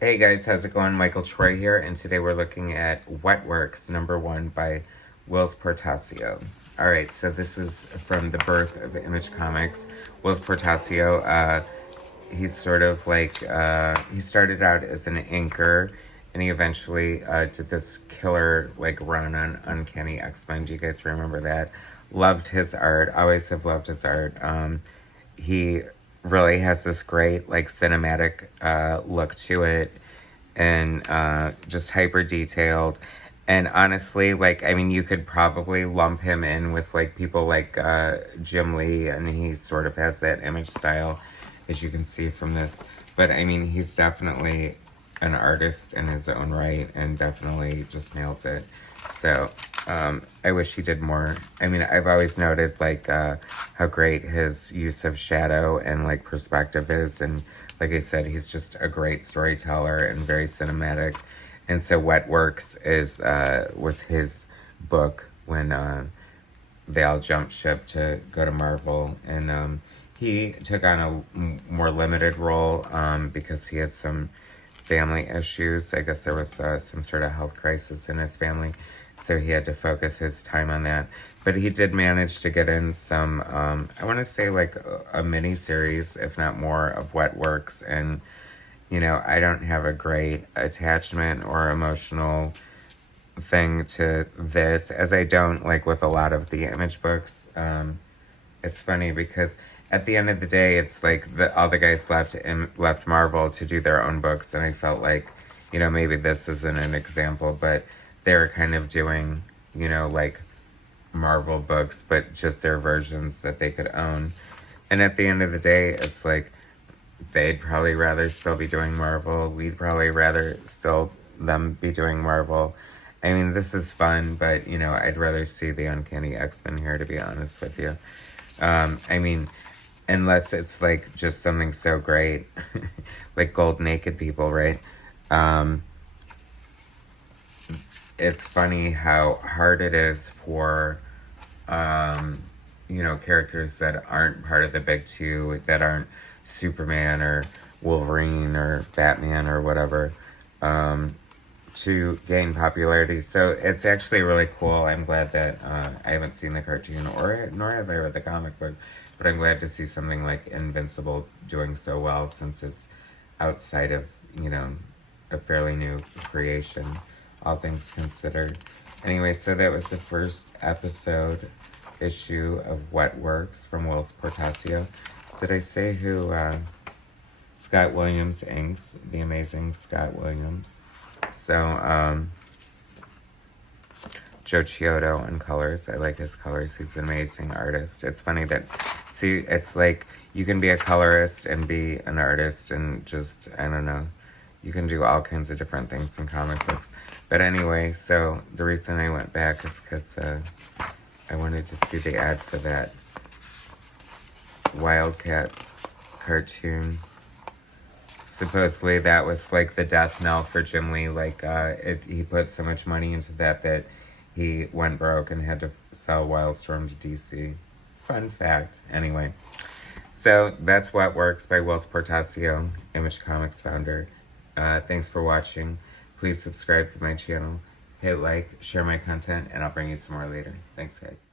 Hey guys, how's it going? Michael Troy here, and today we're looking at Wetworks #1 by Whilce Portacio. Alright, so this is from the birth of Image Comics. Whilce Portacio, he's sort of like, he started out as an inker, and he eventually did this killer like run on Uncanny X-Men. Do you guys remember that? Loved his art, always have loved his art. He really has this great like cinematic look to it, and just hyper detailed. And honestly, like, I mean, you could probably lump him in with like people like Jim Lee, and he sort of has that image style, as you can see from this. But I mean, he's definitely an artist in his own right, and definitely just nails it. So I wish he did more. I mean, I've always noted like how great his use of shadow and like perspective is, and like I said, he's just a great storyteller and very cinematic. And so Wetworks was his book when they all jumped ship to go to Marvel, and he took on a more limited role because he had some family issues. I guess there was some sort of health crisis in his family, so he had to focus his time on that. But he did manage to get in some, I want to say like a mini series, if not more, of Wetworks. And, you know, I don't have a great attachment or emotional thing to this, as I don't like with a lot of the Image books. It's funny because at the end of the day, it's like all the guys left Marvel to do their own books, and I felt like, you know, maybe this isn't an example, but they're kind of doing, you know, like Marvel books, but just their versions that they could own. And at the end of the day, it's like they'd probably rather still be doing Marvel. We'd probably rather still them be doing Marvel. I mean, this is fun, but, you know, I'd rather see the Uncanny X-Men here, to be honest with you. I mean, unless it's like just something so great, like Gold Naked People, right? It's funny how hard it is for, you know, characters that aren't part of the big two, that aren't Superman or Wolverine or Batman or whatever, to gain popularity. So it's actually really cool. I'm glad that I haven't seen the cartoon, nor have I read the comic book, but I'm glad to see something like Invincible doing so well, since it's outside of, you know, a fairly new creation, all things considered. Anyway, so that was the first issue of Wetworks from Whilce Portacio. Did I say who Scott Williams inks? The amazing Scott Williams. So, Joe Chiodo on colors. I like his colors. He's an amazing artist. It's funny that, see, it's like you can be a colorist and be an artist, and just, I don't know, you can do all kinds of different things in comic books. But anyway, so the reason I went back is because I wanted to see the ad for that Wildcats cartoon. Supposedly that was like the death knell for Jim Lee. Like he put so much money into that he went broke and had to sell Wildstorm to DC. Fun fact. Anyway, so that's Wetworks by Whilce Portacio, Image Comics founder. Thanks for watching. Please subscribe to my channel, hit like, share my content, and I'll bring you some more later. Thanks, guys.